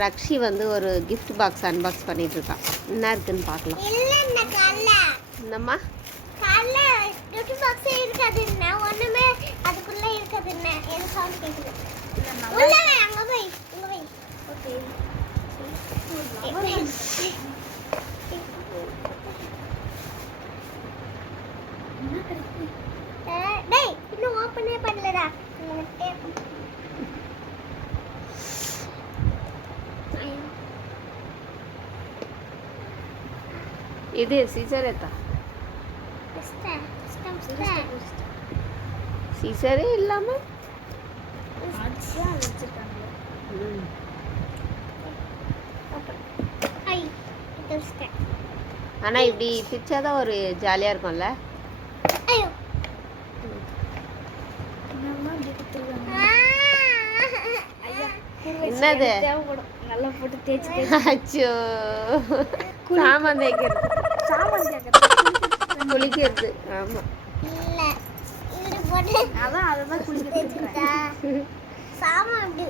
ரக்ஷி வந்து ஒரு gift box unbox பண்ணிட்டு இருக்கான். என்ன இருக்குன்னு பார்க்கலாம். என்னம்மா கிஃப்ட் பாக்ஸ் இருக்காதுன்னா ஒண்ணுமே அதுக்குள்ள இருக்காதுன்னா என்ன சவுண்ட் கேக்குது. உள்ள வை அங்க போய் இங்க வை. ஓகே. டேய் இன்னும் ஓபனே பண்ணலடா. இது சிசரேத்தா சிசரே இல்லாம ஆனா இப்படி பிச்சாதான் ஒரு ஜாலியா இருக்கும்ல. என்னது நல்லா போட்டு தேய்ச்சி அச்சோ சாமான் தேய்க்கிறது குளிக்கிறது. ஆமா இல்ல இது போட்டு அதான் அததான் குளிக்கிறது சாமான் அப்படி